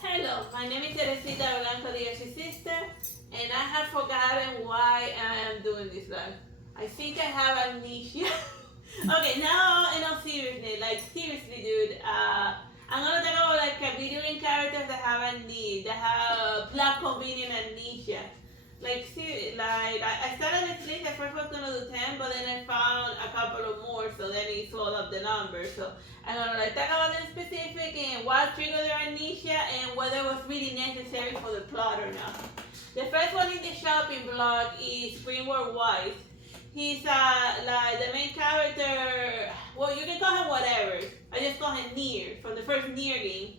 Hello, my name is Teresita Blanco, the Artsy Sister, and I have forgotten why I am doing this live. I think I have amnesia. Okay, now in all seriousness, like seriously, dude, I'm gonna talk about like a video game characters that have amnesia, that have plot convenient amnesia. Like, see, like I started this list. I first was gonna do 10, but then I found a couple of more, so then it slowed up the number. So I'm gonna like talk about them specific and what triggered their amnesia and whether it was really necessary for the plot or not. The first one in the shopping blog is Greenwood Wise. He's like the main character. Well, you can call him whatever. I just call him Nier from the first Nier game.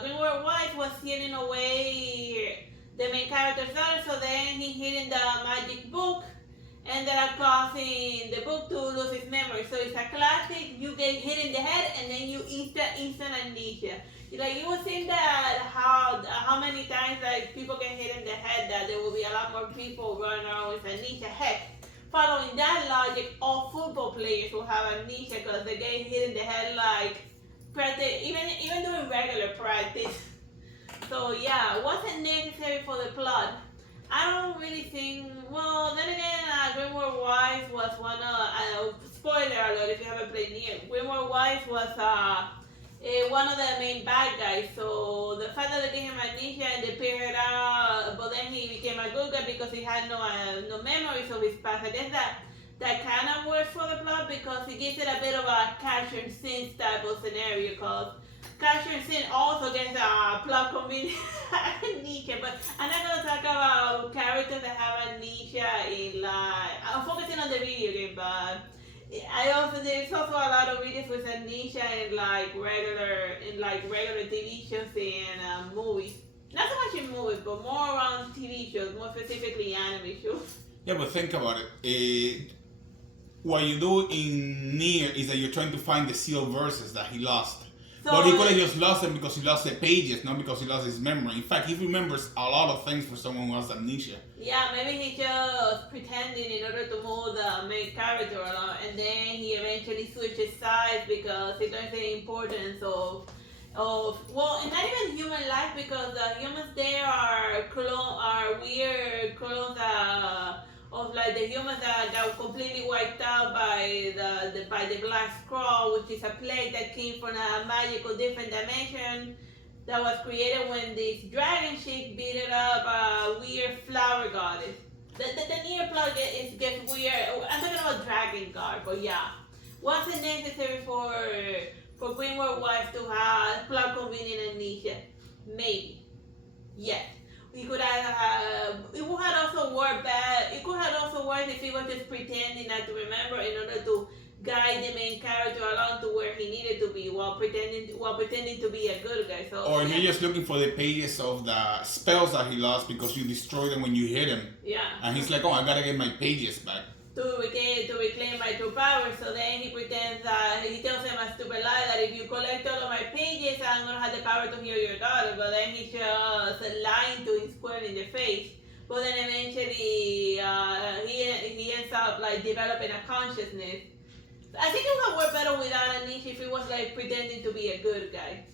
Greenwood White was hidden away the main character's daughter, so then he hid in the magic book, and that are causing the book to lose its memory. So it's a classic. You get hit in the head, and then you instant amnesia. Like you will think that how many times like people get hit in the head that there will be a lot more people running around with amnesia. Heck, following that logic, all football players will have amnesia because they get hit in the head like practice, even doing regular practice. So yeah, wasn't necessary for the plot. I don't really think. Well, then again, Greenwood Wise was one of. Spoiler alert if you haven't played Nier. Greenwood Wise was one of the main bad guys. So the fact that they gave him amnesia and they figured out, but then he became a good guy because he had no memories of his past. I guess that kind of works for the plot because it gives it a bit of a catch and sin type of scenario. Because catch and sin also gets a plot convenient amnesia. But I'm not gonna talk about characters that have amnesia in like. I'm focusing on the video game, but there's also a lot of videos with amnesia in regular TV shows and movies. Not so much in movies, but more around TV shows, more specifically anime shows. Yeah, but think about it. What you do in Nier is that you're trying to find the sealed verses that he lost. So, but he could have just lost them because he lost the pages, not because he lost his memory. In fact, he remembers a lot of things for someone who has amnesia. Yeah, maybe he just pretending in order to move the main character along, and then he eventually switches sides because he learns the importance of well, and not even human life because the humans there are weird clones of like the humans that got completely wiped out by the black scroll, which is a plague that came from a magical different dimension that was created when this dragon chick beat up a weird flower goddess. The near plug gets weird. I'm talking about dragon god, but yeah, wasn't necessary for Greenwood Wife to have plot convenient amnesia. Maybe, yes. He could have. It would have also worked bad. It could have also worked if he was just pretending not to remember in order to guide the main character along to where he needed to be while pretending to be a good guy. So. Or if you're just looking for the pages of the spells that he lost because you destroyed them when you hit him. Yeah. And he's like, oh, I gotta get my pages back. To reclaim my true power. So then he pretends that he tells him a stupid lie that if you collect all of my pages, I'm gonna have the power to heal your daughter. But then he's just lying to his square in the face. But then eventually he ends up like developing a consciousness. I think it would work better without amnesia if he was like pretending to be a good guy.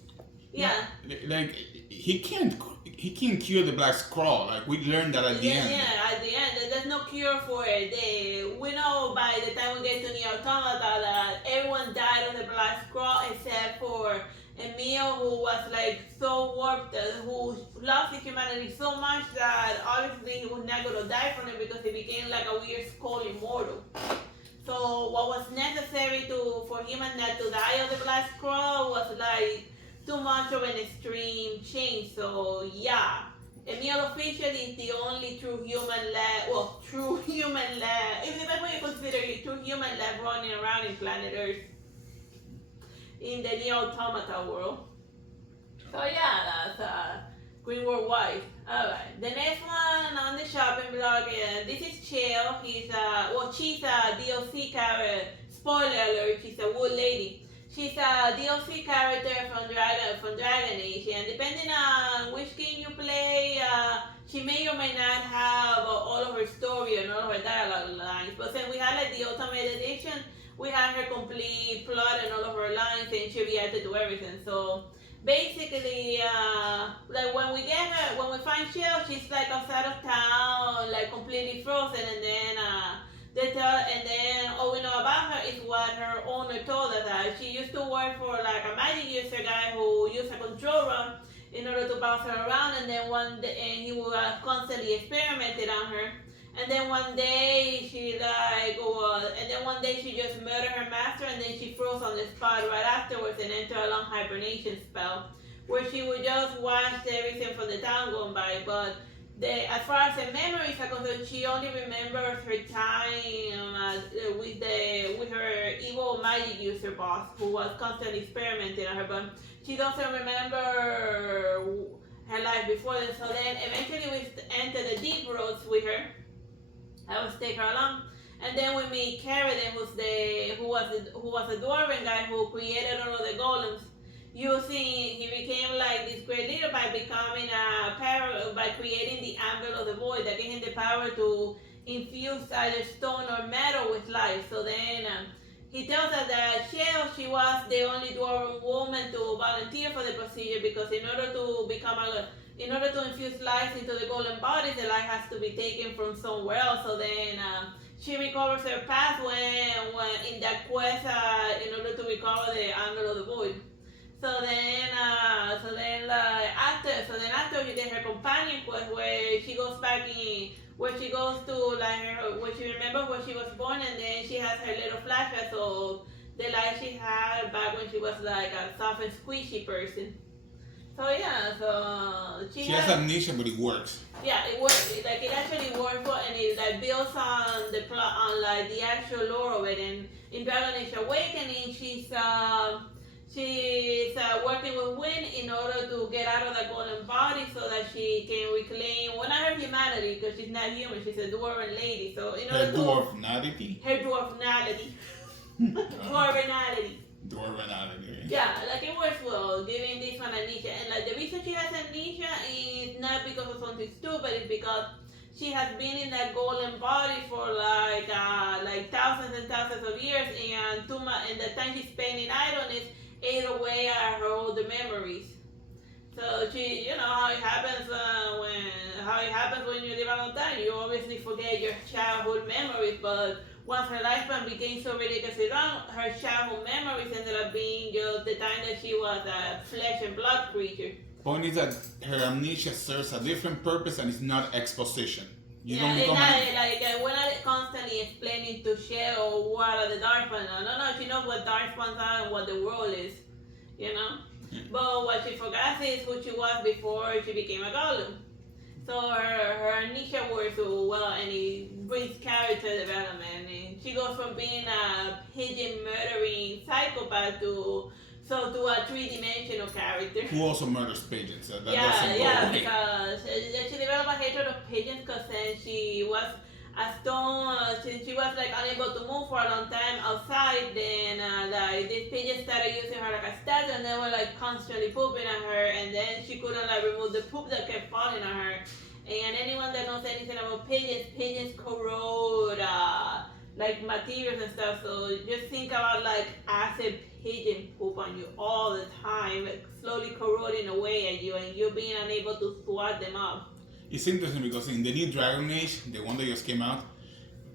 Yeah. Like he can't cure the black scroll. Like we learned that at the end. Yeah, at the end, there's no cure for it. We know by the time we get to Neo Automata that everyone died of the black scroll except for Emil, who was like so warped, who loved his humanity so much that obviously he was not gonna die from it because he became like a weird skull immortal. So what was necessary for him not to die of the black scroll was like too much of an extreme change. So yeah, Emil officially is the only true human left. Well, true human left. If that's what you consider a true human left running around in planet Earth, in the Neo Automata world. So yeah, that's Greenwood Wife. Alright, the next one on the shopping blog, this is Chill. She's a DLC character. Spoiler alert, she's a wood lady. She's a DLC character from Dragon Age, and depending on which game you play, she may or may not have all of her story and all of her dialogue lines. But since we had like the Ultimate Edition, we had her complete plot and all of her lines, and she reacted to everything. So basically, like when we find Shell, she's like outside of town, like completely frozen, and then and then all we know about her is what her owner told us. That she used to work for like a magic user guy who used a controller in order to bounce her around, and then one day, and he was constantly experimenting on her. And then one day she just murdered her master, and then she froze on the spot right afterwards and entered a long hibernation spell, where she would just watch everything from the town going by. But as far as her memories are concerned, she only remembers her time with her evil magic user boss, who was constantly experimenting on her. But she doesn't remember her life before this. So then eventually we enter the deep roads with her. I was take her along, and then we meet Carradine, who was a dwarven guy who created all of the golems. He became like this great leader by becoming by creating the Anvil of the Void that gave him the power to infuse either stone or metal with life. So then he tells us that she was the only dwarven woman to volunteer for the procedure, because in order to infuse life into the golden bodies, the life has to be taken from somewhere else. So then she recovers her past when in that quest in order to recover the Anvil of the Void. So then after she did her companion quest, where she goes to where she remembers where she was born, and then she has her little flashbacks of the life she had back when she was like a soft and squishy person. So yeah, so she has amnesia, but it works. Yeah, it works. Like it actually works, and it like builds on the plot, on like the actual lore of it. And in Dragon Age Awakening, she's working with Wynn in order to get out of the golden body so that she can reclaim, well, not her humanity, because she's not human, she's a dwarven lady. So in order her dwarfnality? Her dwarfnality. Dwarvenality. Dwarvenality. Yeah, like it works well, giving this one amnesia. And like the reason she has amnesia is not because of something stupid, it's because she has been in that golden body for like thousands and thousands of years, and the time she spent in idleness ate away at her older memories. So she, how it happens when you live a long time. You obviously forget your childhood memories, but once her lifespan became so ridiculously long, her childhood memories ended up being just the time that she was a flesh and blood creature. Point is that her amnesia serves a different purpose and it's not exposition. We're not constantly explaining to Shell what are the Darkspawns. No, she knows what Darkspawns are and what the world is, But what she forgot is who she was before she became a golem. So her amnesia works well, and it brings character development. And she goes from being a pigeon murdering psychopath to a three-dimensional character. Who also murders pigeons. So Because she developed a hatred of pigeons, because then she was since she was like unable to move for a long time outside, then these pigeons started using her like a statue, and they were like constantly pooping at her, and then she couldn't like remove the poop that kept falling on her. And anyone that knows anything about pigeons corrode like materials and stuff. So just think about like acid pigeon poop on you all the time, like slowly corroding away at you, and you being unable to swat them up. It's interesting because in the new Dragon Age, the one that just came out,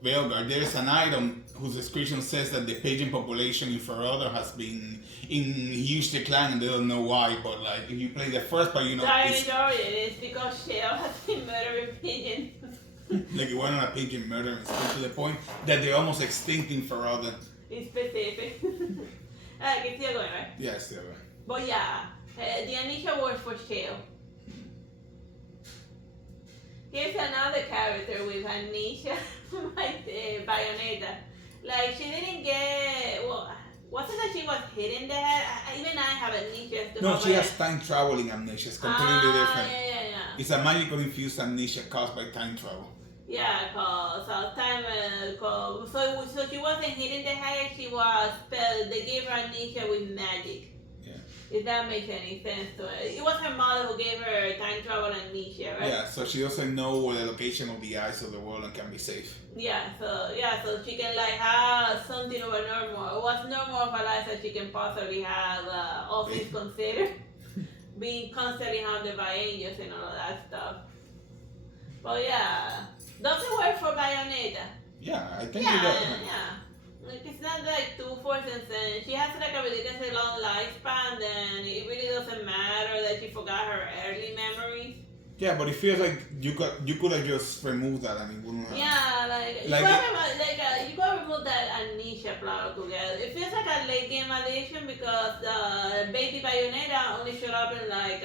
Belgar, there's an item whose description says that the pigeon population in Ferelden has been in huge decline, and they don't know why. But like, if you play the first part, it's because Shell has been murdering pigeons. Like it went on a pigeon murder, to the point that they're almost extinct in Ferelden. It's specific. It's still going, right? Yeah, it's still going. But yeah, the amnesia works for Shell. Here's another character with amnesia, like Bayonetta. Like, she didn't get, wasn't that she was hidden there? Even I have amnesia. No, she has time traveling amnesia. It's completely different. Yeah. It's a magical infused amnesia caused by time travel. Yeah, so she wasn't hidden the head. They gave her amnesia with magic. Yeah. If that makes any sense to it. It was her mother who gave her time travel amnesia, right? Yeah, so she doesn't know where the location of the eyes of the world and can be safe. So she can like have something over normal. What's normal of her life that she can possibly have, all things considered, being constantly haunted by angels and all of that stuff. But yeah, does it work for Bayonetta? Yeah, I think it does. Yeah. Like it's not like 2 4 cents. She has like a ridiculously long lifespan, then it really doesn't matter that she forgot her early memories. Yeah, but it feels like you could have just removed that and it wouldn't have. Yeah, like you gotta remove that amnesia plot altogether. It feels like a late game addition because the baby Bayonetta only showed up in like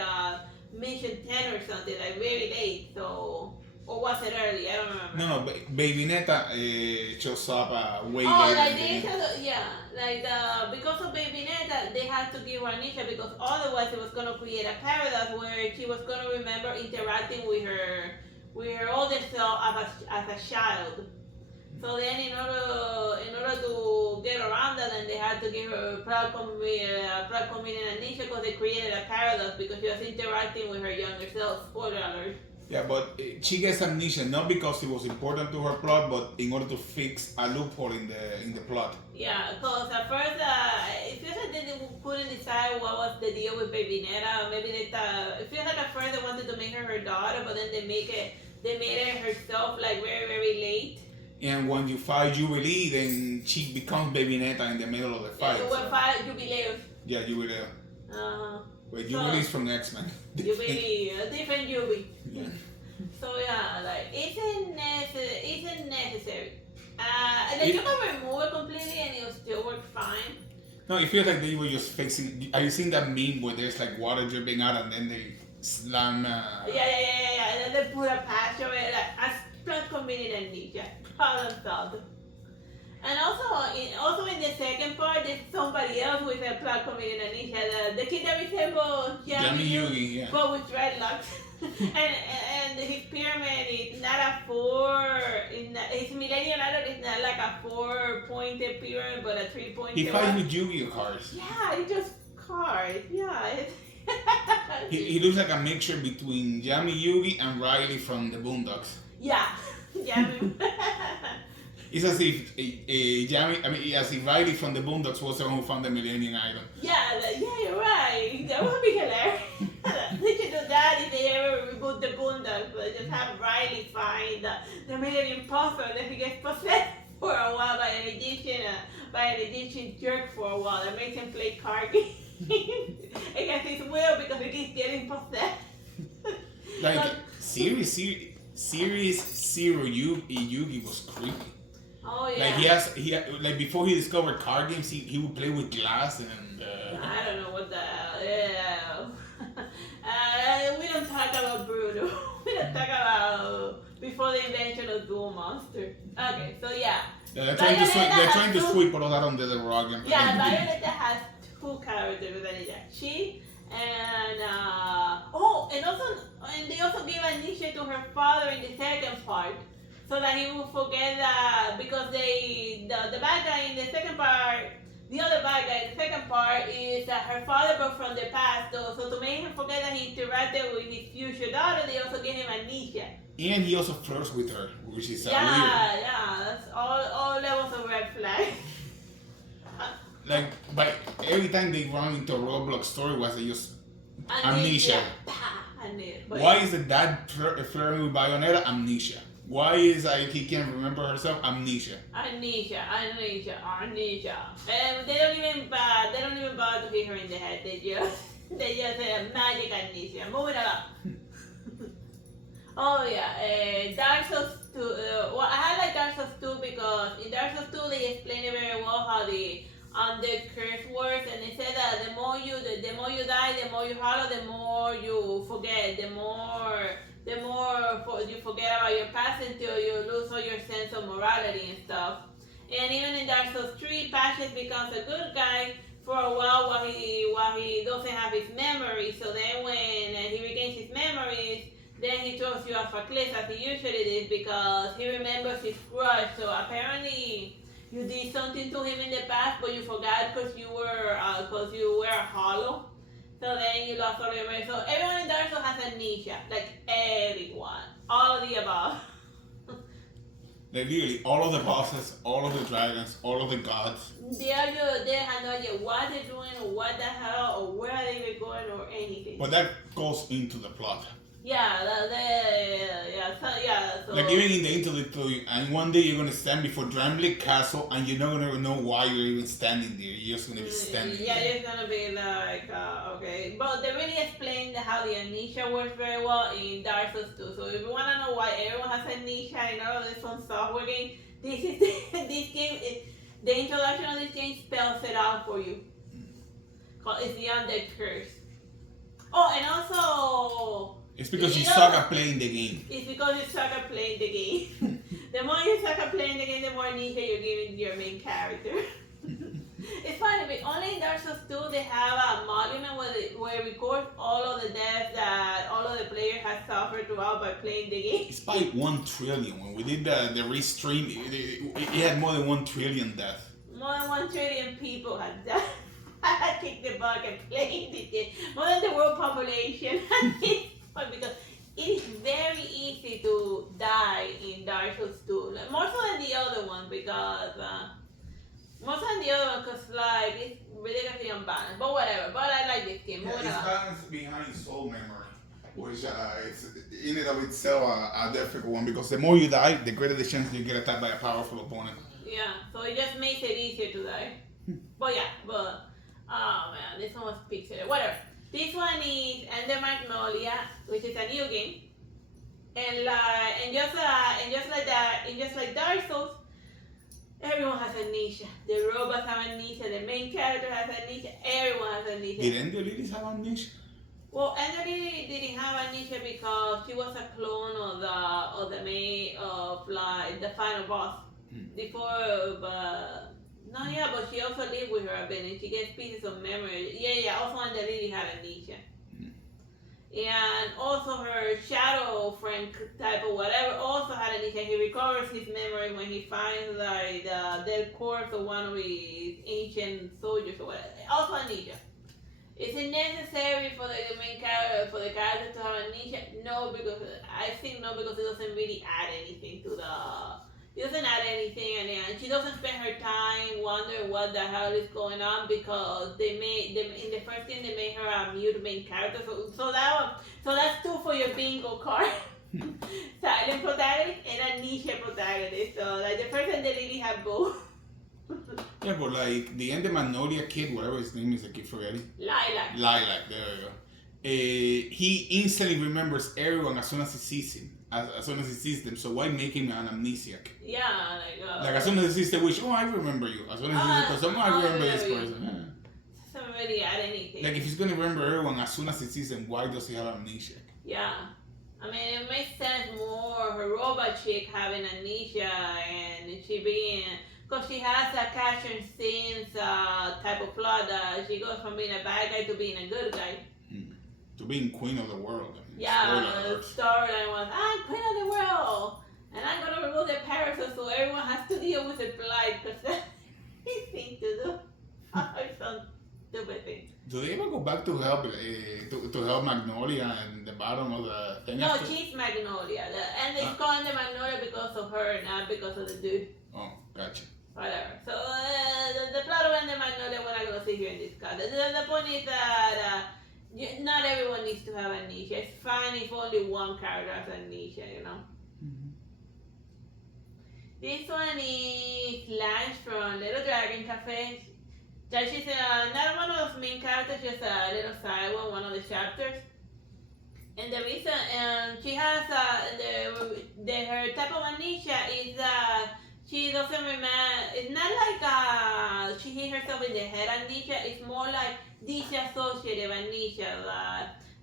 mission 10 or something, like very late. So, or was it early? I don't remember. No, Baby Neta shows up way Oh, later. like they because of Baby Neta, they had to give her amnesia because otherwise it was gonna create a paradox where she was gonna remember interacting with her older self as a child. So then, in order to get around that, then they had to give her proud convenient amnesia because they created a paradox because she was interacting with her younger self. Spoiler alert. Yeah, but she gets amnesia not because it was important to her plot, but in order to fix a loophole in the plot. Yeah, because at first it feels like they couldn't decide what was the deal with Baby Neta. Maybe it feels like at first they wanted to make her daughter, but then they made it herself like very very late. And when you fight Jubilee, then she becomes Baby Neta in the middle of the fight. Yeah, so. Fight Jubileos. Yeah, Jubilee. Wait, Jubilee's from X-Men. Jubilee, a different Jubilee. Yeah. So yeah, like isn't necessary. Like you can remove it completely and it'll still work fine. No, it feels like they were just fixing. Have you seen that meme where there's like water dripping out and then they slam? Yeah. And then they put a patch of it, like as plot convenient amnesia, problem solved. And also in the second part, there's somebody else with a plot convenient amnesia. The kid that resembles Yami Yugi, yeah. but with dreadlocks. and his pyramid is not a 4. His millennial idol is not like a 4-pointed pyramid, but a 3-pointed. He fights with Yu-Gi-Oh cards. Yeah, it's just cards. Yeah. He looks like a mixture between Yami Yugi and Riley from the Boondocks. Yeah. Yami. It's as if as if Riley from the Boondocks was the one who found the Millennium Idol. Yeah, you're right. That would be hilarious. They should do that if they ever reboot the Boondocks. But just have Riley find the Millennium Puzzle and then he gets possessed for a while by an Egyptian jerk for a while that makes him play card games against his will because he keeps getting possessed. Like Series Zero Yugi was creepy. Oh yeah. Like he like before he discovered card games, he would play with glass and. I don't know what the hell. We don't talk about Bruno. We don't talk about before the invention of Duel Monster. Okay, so yeah. They're trying to sweep all that under the rug. Yeah, Bayonetta has 2 characters with Anita. She and they also give amnesia to her father in the second part. So that he will forget that because the bad guy in the second part, the other bad guy in the second part is that her father but from the past. So to make him forget that he interacted with his future daughter, they also give him amnesia. And he also flirts with her, which is weird. Yeah, that's all levels of red flag. Like, but every time they run into a Roblox story was they use amnesia. Why is the dad flirting with Bayonetta? Amnesia. Why is he can't remember herself? Amnesia. Amnesia. And they don't even bother to hit her in the head. They just magic amnesia. Moving along. Oh yeah, Dark Souls 2. I had like Dark Souls 2 because in Dark Souls 2 they explain it very well how the curse works, and they said that the more you die, the more you hollow, the more you forget, the more you forget about your past until you lose all your sense of morality and stuff. And even in Dark Souls 3, Patches becomes a good guy for a while he doesn't have his memories. So then when he regains his memories, then he throws you off a cliff as he usually did because he remembers his crush. So apparently you did something to him in the past, but you forgot because you were hollow. So then you lost all your memory. So everyone in Dark Souls has amnesia, like everyone, all of the above. Like literally all of the bosses, all of the dragons, all of the gods. They have no idea what they're doing or what the hell or where they were going or anything. But that goes into the plot. Yeah, so Like even in the introductory, and one day you're gonna stand before Dramblick Castle, and you're not gonna know why you're even standing there. You're just gonna be standing. Yeah, there. it's gonna be like okay, but they really explained how the amnesia works very well in Dark Souls 2. So if you wanna know why everyone has amnesia in all of this fun software game, this is this game. The introduction of this game spells it out for you. It's the undead curse. Oh, and also. It's because you suck at playing the game. It's because you suck at playing the game. The more you suck at playing the game, the more amnesia you're giving your main character. It's funny, but only in Dark Souls 2 they have a monument where it records all of the deaths that all of the players have suffered throughout by playing the game. It's by 1 trillion. When we did the restream, it had more than 1 trillion deaths. More than 1 trillion people have died. I kicked the bucket playing this game. More than the world population. Because it is very easy to die in Dark Souls 2, like, more so than the other one because like it's ridiculously unbalanced. But whatever. But I like this game. Yeah, it's balanced behind soul memory, which it's in and of itself a difficult one because the more you die, the greater the chance you get attacked by a powerful opponent. Yeah, so it just makes it easier to die. But oh man, this one was pixelated. Whatever. This one is Under Magnolia, which is a new game, and just like Dark Souls, everyone has amnesia. The robots have amnesia. The main character has amnesia. Everyone has amnesia. Did Ender Lilies have amnesia? Well, Ender Lily didn't have amnesia because she was a clone of the main of like the final boss before, but. No, yeah, but she also lived with her a bit and she gets pieces of memory. Yeah, also Ender Lily had amnesia. And also her shadow friend type or whatever also had amnesia. He recovers his memory when he finds like the dead corpse of one of his ancient soldiers or whatever. Also amnesia. Is it necessary for the main character, for the character to have amnesia? No, because it doesn't really add anything to the... It doesn't add anything, and she doesn't spend her time wondering what the hell is going on because in the first game they made her a mute main character. So that's 2 for your bingo card. Silent protagonist and amnesia protagonist. So like the first one they really have both. Yeah, but like the Ender Magnolia kid, whatever his name is, I keep forgetting. Lilac, there you go. He instantly remembers everyone as soon as he sees him. As soon as he sees them, so why make him an amnesiac? Yeah, like as soon as he sees the wish, I remember you. As soon as he sees the person, I remember this person. Yeah. Doesn't really add anything. Like if he's gonna remember everyone as soon as he sees them, why does he have amnesia? Yeah, I mean it makes sense more her robot chick having amnesia and she being, because she has a cash and sins type of plot that she goes from being a bad guy to being a good guy. To being queen of the world. Yeah, the storyline was, I'm queen of the world, and I'm gonna remove the parasite so everyone has to deal with the blight because that's the thing to do. Or some stupid thing. Do they ever go back to help to help Magnolia in the bottom of the thing? No, she's Magnolia, and they call the Magnolia because of her, not because of the dude. Oh, gotcha. Whatever. So the plot of the Magnolia, we're not gonna see here in this card. The point is that. Not everyone needs to have amnesia. It's fine if only one character has amnesia, you know. Mm-hmm. This one is Lange from Little Dragon Cafe. She's not one of those main characters, just a little side one of the chapters. And the reason, she has her type of amnesia is that she doesn't remember. It's not like she hit herself in the head amnesia. It's more like dissociative amnesia.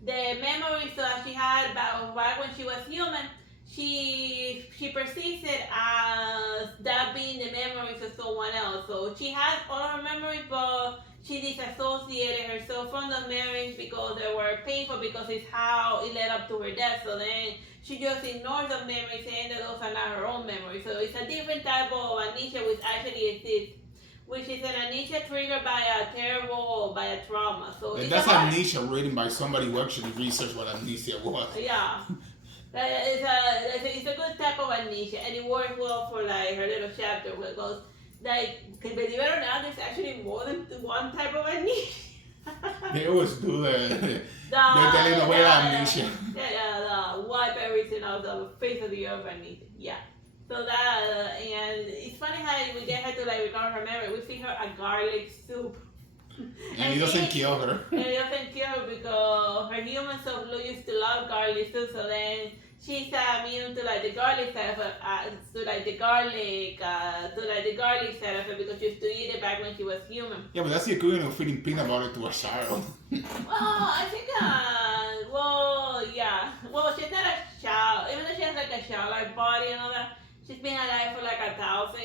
The memories that she had back when she was human, she perceives it as that being the memories of someone else. So she has all her memories, but she disassociated herself from the memories because they were painful because it's how it led up to her death. So then she just ignores the memories saying that those are not her own memories. So it's a different type of amnesia which actually exists, which is an amnesia triggered by by a trauma. So And that's amnesia written by somebody who actually researched what amnesia was. Yeah. It's a good type of amnesia, and it works well for like her little chapter where it goes like, believe it or not, there's actually more than one type of amnesia. They always do they're telling away amnesia. The wipe everything out of the face of the earth amnesia. Yeah. So that and it's funny how we get her to like recall her memory. We feed her a garlic soup. And it doesn't kill her. And it doesn't kill her because her human self used to love garlic soup. So then she's immune to like the garlic side of it, to like the garlic side of it because she used to eat it back when she was human. Yeah, but that's the equivalent of feeding peanut butter to a child. Well, I think, yeah. Well, she's not a child, even though she has like a child-like body and all that. She's been alive for like 1,000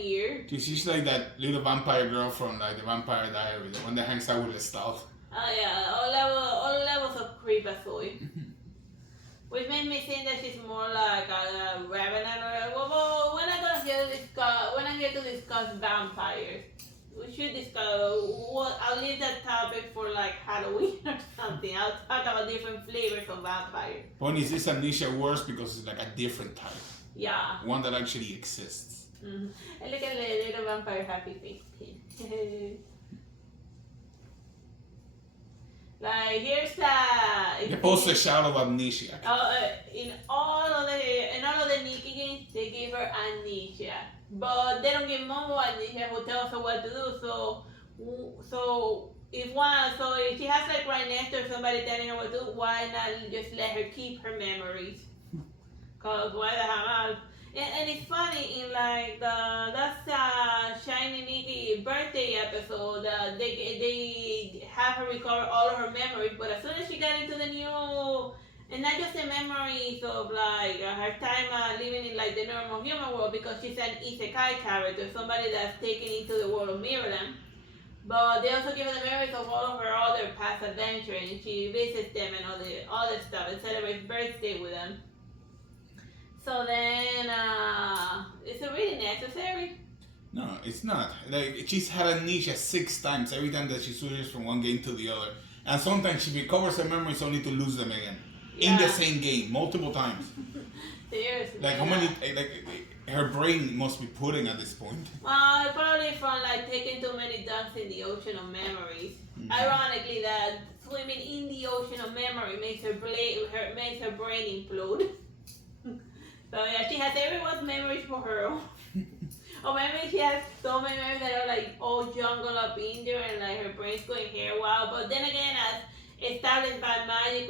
years. She's like that little vampire girl from like the Vampire Diary, the one that hangs out with the stuff. Oh yeah, all levels of creepazoid. Which made me think that she's more like a revenant or well, we're not here to discuss vampires. We should discuss I'll leave that topic for like Halloween or something. I'll talk about different flavors of vampires. Point is, this amnesia works because it's like a different type. Yeah. One that actually exists. Mm-hmm. And look at the little vampire happy face. Like here's the poster child of amnesia. In all of the Nikki games, they give her amnesia, but they don't give Momo amnesia who tells her what to do. So if she has like right next to her somebody telling her what to do, why not just let her keep her memories? Cause why the hell? And it's funny in like that's Shiny Nikki birthday episode. They have her recover all of her memories, but as soon as she got into the new, and not just the memories of like her time living in like the normal human world, because she's an isekai character, somebody that's taken into the world of Mirrorland. But they also give her the memories of all of her other past adventures, and she visits them and all the other stuff and celebrates birthday with them. So then, is it really necessary? No, it's not. Like she's had amnesia 6 times every time that she switches from one game to the other, and sometimes she recovers her memories only to lose them again in the same game multiple times. Seriously. Like how many? Like her brain must be pudding at this point. Well, probably from like taking too many dumps in the ocean of memories. Mm-hmm. Ironically, that swimming in the ocean of memory makes her brain implode. So yeah, she has everyone's memories for her own. Or maybe she has so many memories that are like all jungled up in there and like her brain's going hair wild. But then again, as established by a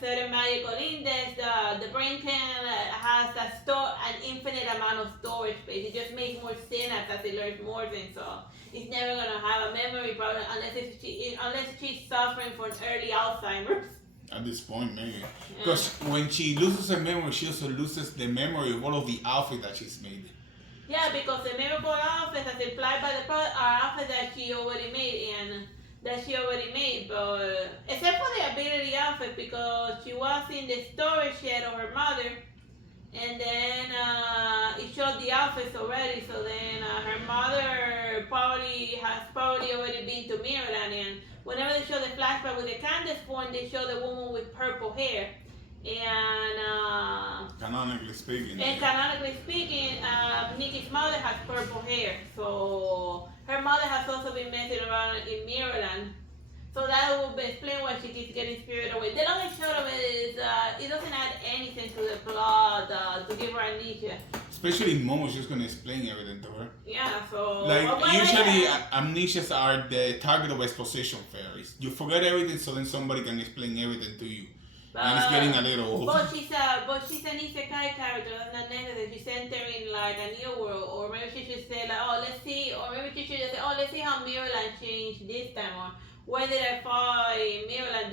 certain magical index, the brain has an infinite amount of storage space. It just makes more synapses as it learns more things. So it's never gonna have a memory problem unless she's suffering from early Alzheimer's. At this point, maybe. Because when she loses her memory, she also loses the memory of all of the outfits that she's made. Yeah, because the memorable outfits as implied by the product are outfits that she already made but except for the ability outfit, because she was in the storage shed of her mother, and then it showed the outfits already. So then her mother has already been to Mirrorland, and whenever they show the flashback with the Candace point, they show the woman with purple hair. And canonically speaking, Nikki's mother has purple hair. So her mother has also been messing around in Mirrorland. So that would explain why she keeps getting spirited away. The long and short of it is it doesn't add anything to the plot to give her amnesia. Especially Momo's just gonna explain everything to her. Yeah, so like usually amnesias are the target of exposition fairies. You forget everything, so then somebody can explain everything to you. And it's getting a little old. But she's an isekai character. That's not necessary. She's entering like a new world, or maybe she should say like, oh, let's see, or maybe she should just say, oh, let's see how Mirrorland changed this time, or when did I fall in Maryland?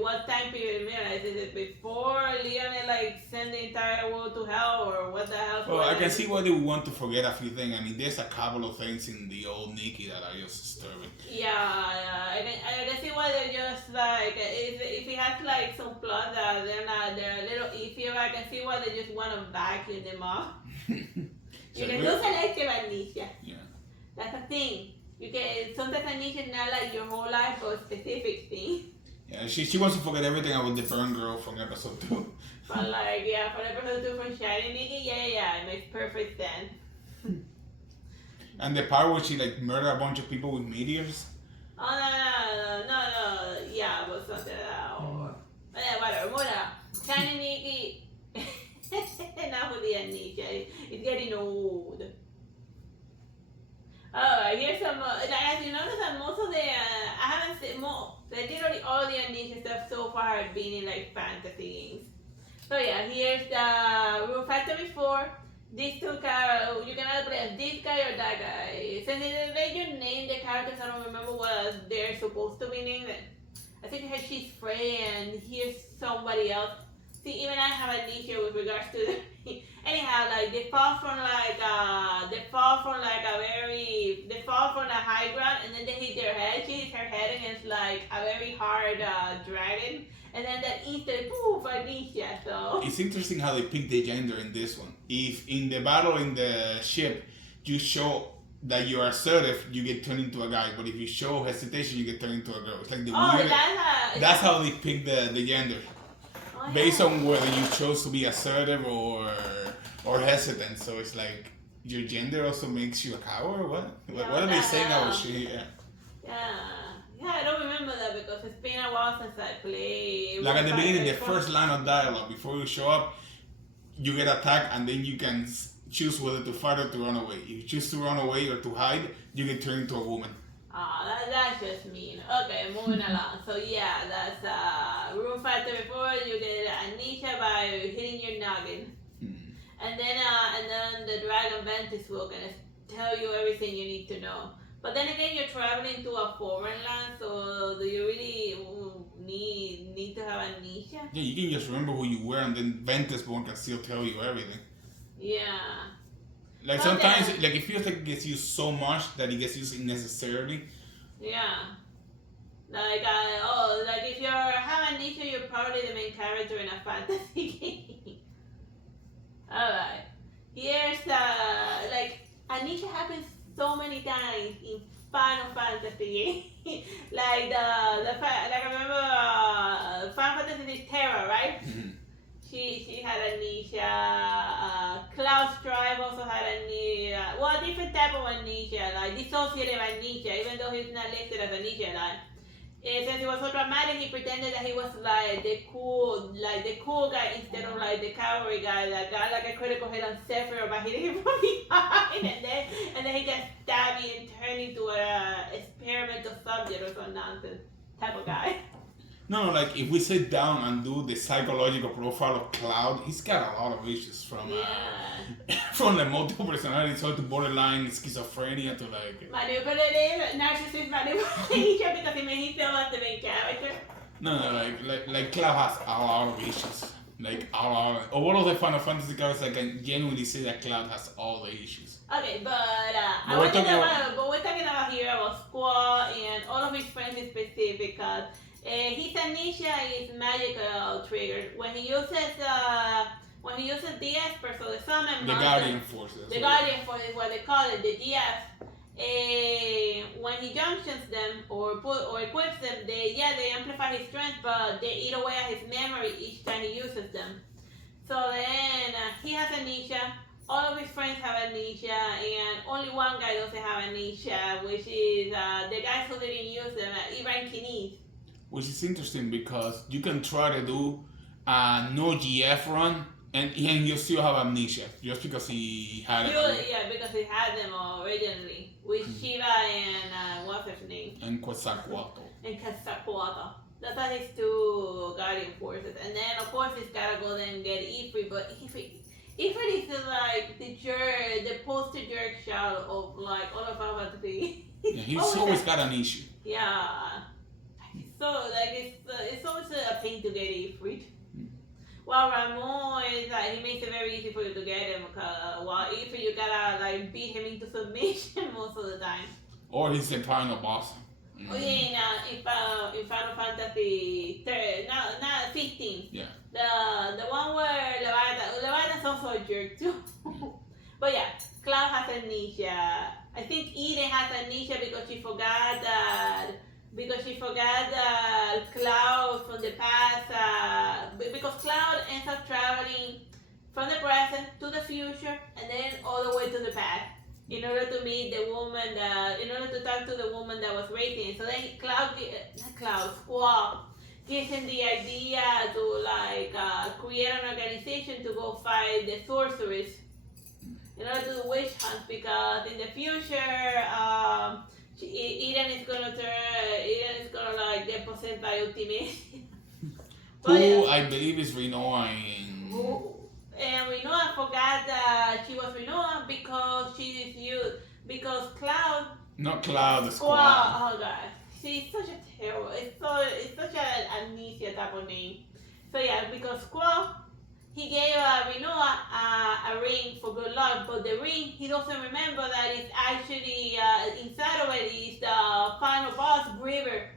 What time period in Maryland? Is it before Leon like sent the entire world to hell, or what the hell? Well, I can see why they want to forget a few things. I mean, there's a couple of things in the old Nikki that are just disturbing. Yeah, I can see why they're just like if he has like some plot that they're a little iffy. I can see why they just want to vacuum them off. You can do selective amnesia. Yeah. That's a thing. You can sometimes amnesia is not like your whole life or a specific thing. Yeah, she wants to forget everything about the burn girl from episode 2. But like yeah, for episode 2 from Shiny Nikki, yeah, it makes perfect sense. And the part where she like murdered a bunch of people with meteors. Oh no, yeah, but something or whatever. Shiny Nikki. Enough with the amnesia. It's getting old. Alright, here's some. As you notice, that most of the I haven't seen more. Literally all the amnesia stuff so far have been in like fantasy games. So yeah, here's the Room Factory 4. These two characters, you can either play as this guy or that guy. Since they let you name the characters, I don't remember what they're supposed to be named. I think she's Frey and here's somebody else. See, even I have amnesia with regards to the anyhow, like they fall from a high ground and then they hit their head. She hits her head against like a very hard dragon, and then that instant poof amnesia. So it's interesting how they pick the gender in this one. If in the battle in the ship you show that you are assertive, you get turned into a guy. But if you show hesitation, you get turned into a girl. It's like the weird. That's how they pick the gender. Based on whether you chose to be assertive or hesitant, so it's like your gender also makes you a coward. Or what? Yeah, what are they saying about shit? Yeah, I don't remember that because it's been a while since I played. Like at the beginning, the first line of dialogue before you show up, you get attacked, and then you can choose whether to fight or to run away. If you choose to run away or to hide, you get turned into a woman. That's just mean. Okay, moving along. So yeah, that's Room 534. You get amnesia by hitting your noggin, and then the Dragon Ventus will gonna tell you everything you need to know. But then again, you're traveling to a foreign land, so do you really need to have amnesia? Yeah, you can just remember who you were, and then Ventus one can still tell you everything. Yeah. Like sometimes, like it feels like it gets used so much that it gets used unnecessarily. Yeah. Like like if you have amnesia, you're probably the main character in a fantasy game. Alright. Here's like amnesia happens so many times in Final Fantasy. like I remember Final Fantasy is Terra, right? She had amnesia. Cloud Strive also had amnesia. Well, different type of amnesia, like dissociative amnesia, even though he's not listed as amnesia. Since he was so dramatic, he pretended that he was like the cool guy instead of like the cowardly guy that got like a critical hit on Sephiroth by hitting him from behind, and then he got stabbed and turned into a experimental subject or some nonsense type of guy. No, like if we sit down and do the psychological profile of Cloud, he's got a lot of issues from the multiple personality to borderline schizophrenia to like manipulative, narcissist manipulation because he made himself as the main character. No, like Cloud has a lot of issues. Like a lot of all of the Final Fantasy characters, I can genuinely say that Cloud has all the issues. Okay, but we're talking about here about Squall and all of his friends in specific because. His amnesia is magical triggered when he uses the Esper, so the summon the monster, Guardian Forces. The Guardian Force is what they call it, the GF. When he junctions them or equips them, they amplify his strength, but they eat away at his memory each time he uses them. So then he has amnesia. All of his friends have amnesia, and only one guy doesn't have amnesia, which is the guys who didn't use them, Ivan Kiniz. Which is interesting because you can try to do a no GF run and you still have amnesia just because he had it. Yeah, because he had them originally with Shiva and what's his name? And Quetzalcoatl. That's are his two guardian forces. And then of course he's gotta go there and get Ifrit, but Ifrit is like the poster jerk child of like all of our fantasy. Yeah, he's always got an issue. Yeah. so like it's always a pain to get Ifrit. Well, Ramon is he makes it very easy for you to get him. While Ifrit, you gotta like beat him into submission most of the time. Or he's the final boss. Oh yeah, in Final Fantasy not 15. Yeah. The one where Leviathan's also a jerk too. But yeah, Cloud has amnesia. I think Eden has amnesia because she forgot that Cloud from the past. Because Cloud ends up traveling from the present to the future and then all the way to the past in order to meet the woman in order to talk to the woman that was raising him. So then Squall gives him the idea to like create an organization to go fight the sorceress in order to do witch hunts because in the future Eden is gonna like get possessed by Ultimate. Who I believe is Rinoa in. And Rinoa forgot that she was Rinoa because she is used because Cloud. Not Cloud, the Squall. Oh god, she's such a terrible. It's such an amnesia type of name. So yeah, because Squall, he gave Rinoa a ring for good luck, but the ring he doesn't remember that it's actually inside of it is the final boss, River.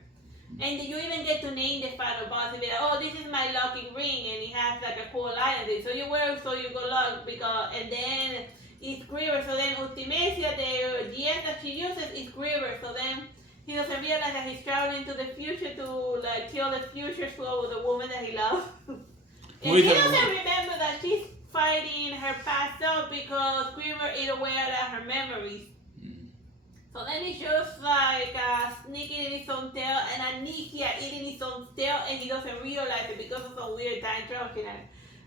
And you even get to name the final boss and be like, oh, this is my lucky ring, and it has like a cool line on it. So you wear it so you go luck because, and then it's River. So then Ultimecia, the GS that she uses is River. So then he doesn't realize that he's traveling to the future to like kill the future soul with the woman that he loves. And he doesn't remember that she's fighting her past self because River ate away at her memories. So then he's just like sneaking in his own tail and Amnesia eating his own tail and he doesn't realize it because of some weird time travel.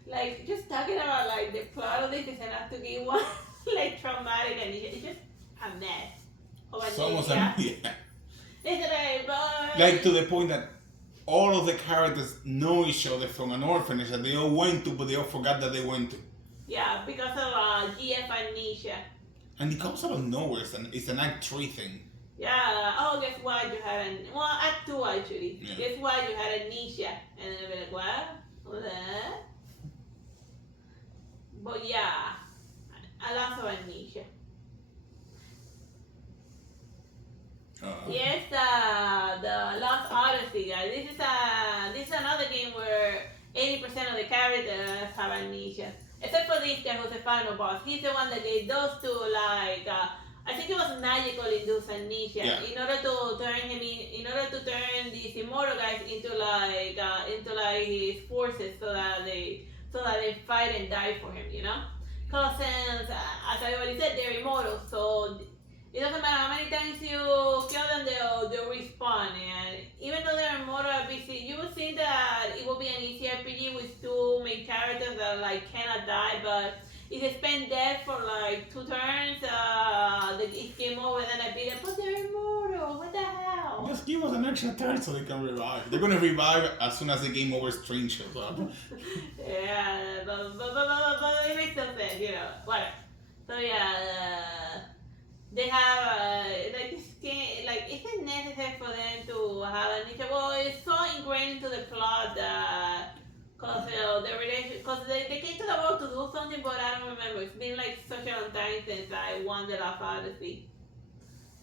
Like just talking about like the plot of this is enough to give one like traumatic and it's just a mess. It's almost yeah. It's like to the point that all of the characters know each other from an orphanage that they all went to, but they all forgot that they went to. Yeah, because of GF Amnesia. And it comes out of nowhere. It's an Act 3 thing. Yeah. Oh, guess why you had Act 2 actually. Yeah. Guess why you had Amnesia? And then they'll be like, what? What? But yeah, a lot of Amnesia. Yes, the Lost Odyssey, guys. This is another game where 80% of the characters have amnesia. Except for this guy who's the final boss. He's the one that gave those two like I think it was magical induced amnesia. Yeah. In order to turn these immortal guys into his forces so that they fight and die for him, you know? Because since as I already said, they're immortal, so it doesn't matter how many times you kill them, they'll respawn. And even though they're immortal RPG, you will see that it will be an easy RPG with two main characters that like cannot die. But if they spend dead for like 2 turns, it's game over. Then I beat them, but they're immortal. What the hell? Just give us an extra turn so they can revive. They're gonna revive as soon as the game over string shows up. Yeah, but it makes no sense, you know. Whatever. So yeah. They have like this game, like is it necessary for them to have a niche? Well, it's so ingrained into the plot that cause the relation, cause they came to the world to do something, but I don't remember. It's been like such a long time since I won the Lost Odyssey.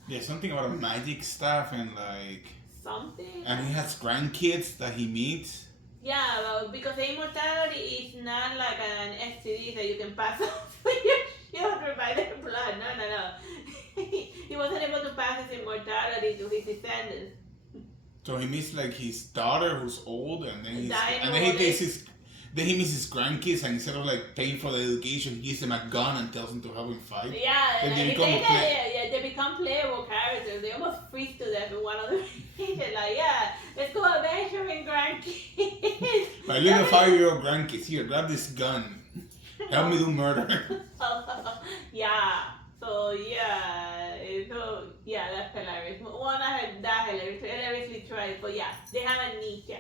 Yeah, something about magic stuff and like something. And he has grandkids that he meets. Yeah, well, because immortality is not like an STD that you can pass on to your children by their blood. No. He wasn't able to pass his immortality to his descendants. So he meets like his daughter who's old, and then he meets his grandkids, and instead of like paying for the education, he gives them a gun and tells them to help him fight. Yeah, they become playable characters. They almost freeze to death in one of the regions. Like, yeah, let's go adventuring grandkids. My little 5-year-old grandkids, here, grab this gun. Help me do murder. Yeah. So yeah, that's hilarious. Well, not that hilarious, hilariously tried, but yeah, they have amnesia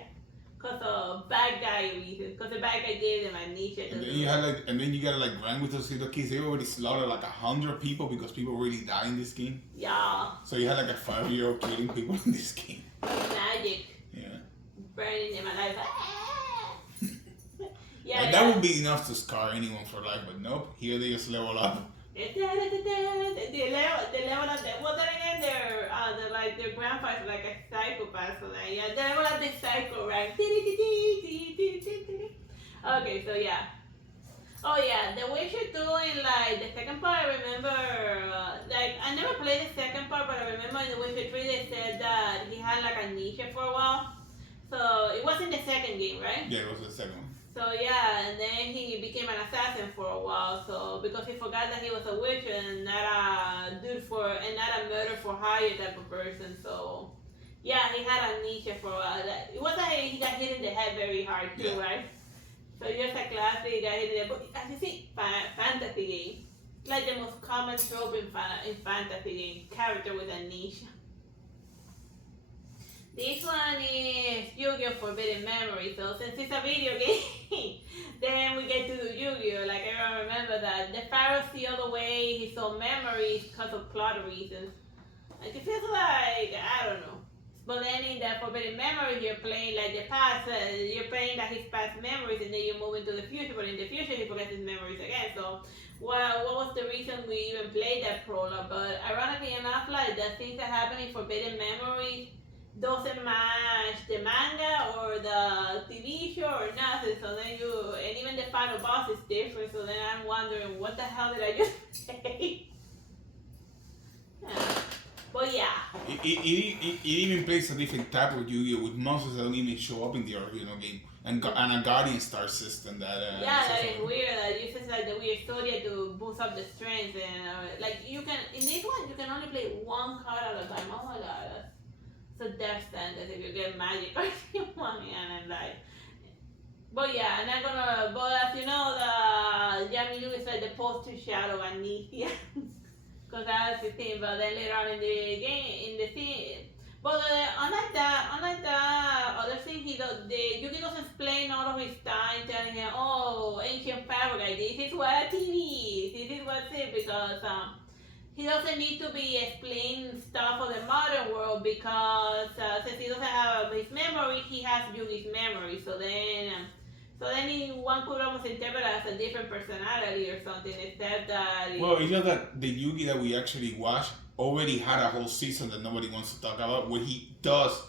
because of bad guy reasons. Because the bad guy gave them amnesia. And then you gotta like grind with those little kids. They already slaughtered like 100 people because people really die in this game. Yeah. So you had like a 5-year-old killing people in this game. Magic. Yeah. burning in my life. Yeah, That would be enough to scar anyone for life, but nope. Here they just level up. They level up. Well, then again, their grandfather's like a psychopath, so that yeah, they level up the psycho rank. Okay, so yeah. Oh yeah, the Witcher 2 in like the second part, I remember, like I never played the second part, but I remember in the Witcher 3 they said that he had like amnesia for a while. So it was in the second game, right? Yeah, it was the second one. So yeah, and then he became an assassin for a while. So because he forgot that he was a witch and not a murder for hire type of person. So yeah, he had amnesia for a while. It was like he got hit in the head very hard too, right? So just a classic guy in there. But as you see, fantasy game. It's like the most common trope in fantasy game. Character with amnesia. This one is Yu-Gi-Oh! Forbidden Memory. So since it's a video game, then we get to do Yu-Gi-Oh! Like I remember that the Pharaoh sealed away his own memories because of plot reasons. Like it feels like, I don't know. But then in the Forbidden Memory, you're playing like the past, you're playing like his past memories, and then you move into the future, but in the future he forgets his memories again. So what was the reason we even played that prologue? But ironically enough, like the things that happen in Forbidden Memories doesn't match the manga or the TV show or nothing. So then and even the final boss is different. So then I'm wondering, what the hell did I just say? But yeah. It even plays a different type of Yu-Gi-Oh! With monsters that don't even show up in the original game. And a Guardian Star system that... that is weird. That uses like the weird story to boost up the strength. And like you can, in this one, you can only play one card at a time. Oh my god. So death sentence if you get magic or you want hand and like. But yeah, and I'm gonna, but as you know, the Yami Yu is like the poster shadow of Amnesia. Because that's the thing, but then later on in the game, but unlike that, other thing Yugi doesn't explain all of his time telling him, oh, ancient Pharaoh guy, this is what a TV, this is what's it, because he doesn't need to be explaining stuff of the modern world because since he doesn't have his memory, he has Yugi's memory. So then one could almost interpret it as a different personality or something, except that... Well, it's just that the Yugi that we actually watched already had a whole season that nobody wants to talk about, where he does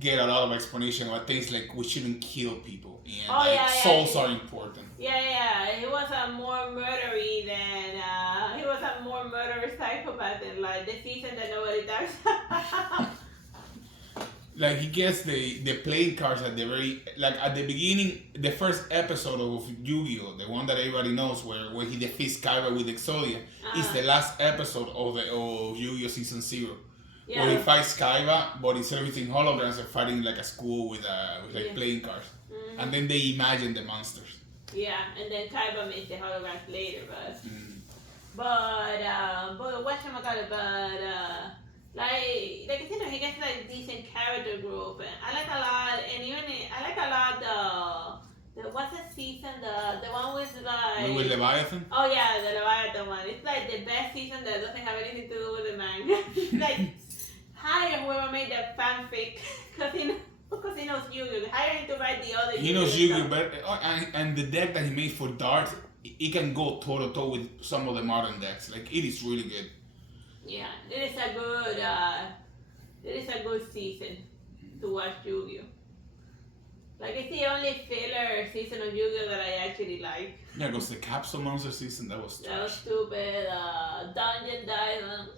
get a lot of explanation about things like we shouldn't kill people and souls are important. Yeah, he was a more murdery than... he was a more murderous psychopath than like the season that nobody talks about. Like he gets the playing cards at the at the beginning, the first episode of Yu-Gi-Oh, the one that everybody knows, where he defeats Kaiba with Exodia, is the last episode of Yu-Gi-Oh season 0. Yeah. Where he fights Kaiba, but instead of using holograms, they're fighting like a school with playing cards, and then they imagine the monsters. Yeah, and then Kaiba makes the holograms later, but whatchamacallit, like you know, he gets like decent character growth, and I like a lot, and even I like a lot the what's the season, the one with like with Leviathan. Oh yeah, the Leviathan one. It's like the best season that doesn't have anything to do with the manga. Like hire whoever made that fanfic, because he knows Yu-Gi-Oh. Hire him to write the other. He knows Yu-Gi-Oh, but and the deck that he made for darts, it can go toe to toe with some of the modern decks. Like it is really good. Yeah, it is a good season to watch Yu-Gi-Oh. Like it's the only filler season of Yu-Gi-Oh that I actually like. Yeah, because the Capsule Monster season, that was stupid. Dungeon Dice,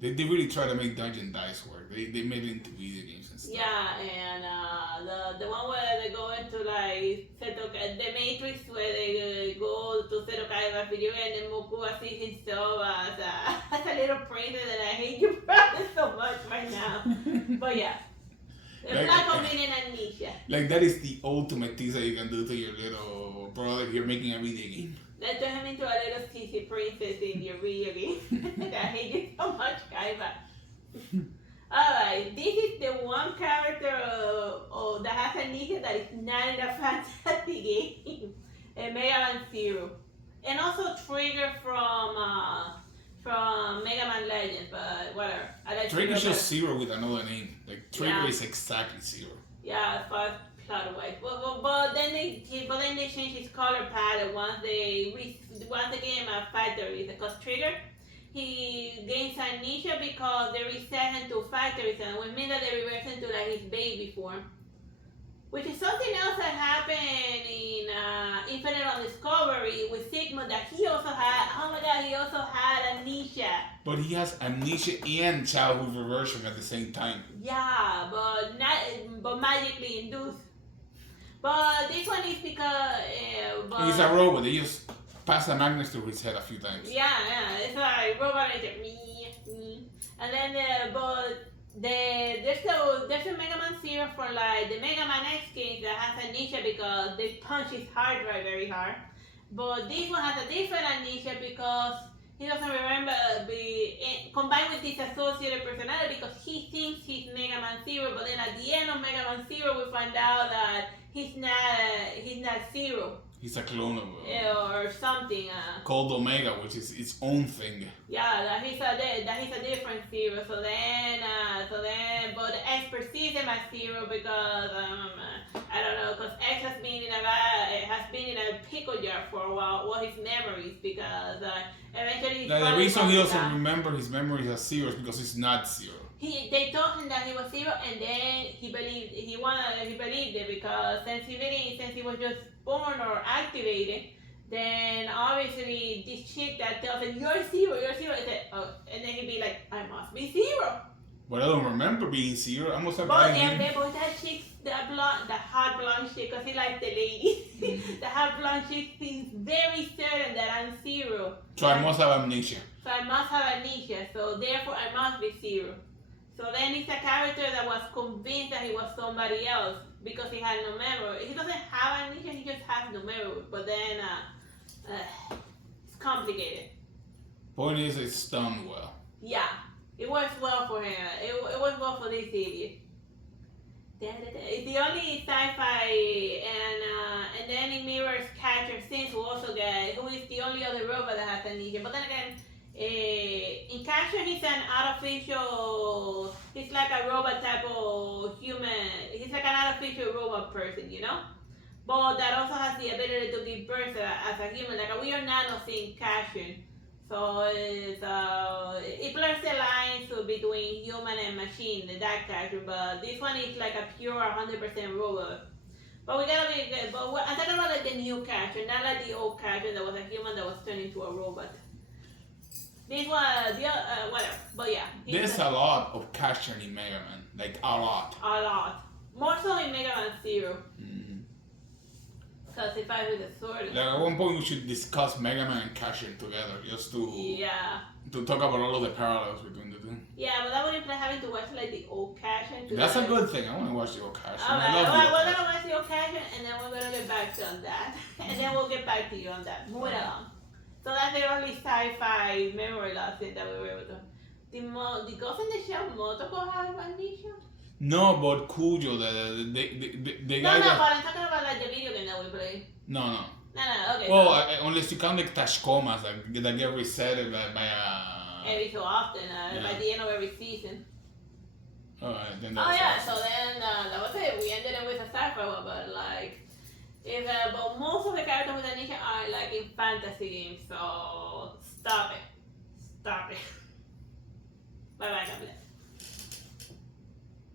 They really try to make Dungeon Dice work. They made it into video games and stuff. Yeah, and the one where they go into like the Matrix, where they go to Seto Kaiba's video and then Mokua sees himself as a little princess, and I hate you brother so much right now. But yeah. It's like meaning Amnesia. Like that is the ultimate thing that you can do to your little brother if you're making a video game. Let's turn him into a little sissy princess in your video game. I hate you so much, Kaiba. Alright, this is the one character that has amnesia that is not in a fantasy game. Mega Man Zero. And also Trigger from Mega Man Legends, but whatever. Trigger is just Zero with another name. Like Trigger is exactly Zero. Yeah, as far as plot wise, but then they changed his color palette once once they gave him a factory, the cost trigger. He gains amnesia because they reset him to factories, and which means that they reverse him to like his baby form. Which is something else that happened in Infinite on Discovery with Sigma that he also had. Oh my god, he also had amnesia. But he has amnesia and childhood reversion at the same time. Yeah, but magically induced. But this one is because He's a robot. They just pass a magnet through his head a few times. Yeah, it's like robot like me. And then there's a Mega Man Zero for like the Mega Man X games that has amnesia because they punch his hard drive very hard. But this one has a different amnesia because he doesn't remember combined with this associated personality because he thinks he's Mega Man Zero, but then at the end of Mega Man Zero we find out that he's not Zero. He's a clone of or something. Called Omega, which is its own thing. Yeah, that he's a different Zero. So then, but X perceives him as Zero because I don't know, because X has been in a pickle jar for a while. Well, his memories because eventually. The reason he doesn't remember his memories as Zero is because he's not Zero. They told him that he was Zero, and then he believed it because since he was just born or activated, then obviously this chick that tells him you're Zero, and then he'd be like, I must be Zero. But I don't remember being Zero. I must have. But that chick, the hot blonde chick, because he likes the lady. The hot blonde chick seems very certain that I'm Zero. So I must have amnesia. So I must have amnesia. So therefore I must be Zero. So then it's a character that was convinced that he was somebody else because he had no memory. He doesn't have amnesia, he just has no memory. But then it's complicated. Point is, it's done well. Yeah, it works well for him. It works well for this idiot. It's the only sci-fi and then it mirrors Catcher Since who also get who is the only other robot that has amnesia. But then again, in Catcher he's an artificial. He's like a robot type of human. He's like an artificial robot person, you know. But that also has the ability to give birth as a human, like a weird nanos in Catcher. So it blurs the lines between human and machine, the dark Catcher, but this one is like a pure 100% robot. But we gotta be good. But I'm talking about like the new Catcher, not like the old Catcher that was a human that was turned into a robot. This one, whatever. But yeah. There's a lot of Catcher in Mega Man, like a lot. A lot. More so in Mega Man Zero. Because if I with a sword. Like at one point we should discuss Mega Man and Catcher together, just to talk about all of the parallels between the two. Yeah, but that would imply having to watch like the old Catcher. That's a good thing. I want to watch the old Catcher. Alright, well, we're gonna watch the old Catcher and then we're gonna get back to on that, and then we'll get back to you on that. Move it along. So that's the only sci-fi memory loss thing that we were able to. The Ghost in the Shell Motoko have amnesia? No, but Cujo, the guy. No, but I'm talking about like the video game that we played. No, okay. Well, unless you count like Tashkomas that get reset by every so often, by the end of every season. Alright, then that's awesome. So then that was it. We ended it with a sci-fi one, but like, but most of the characters with amnesia are like in fantasy games, so stop it. Bye bye, God bless.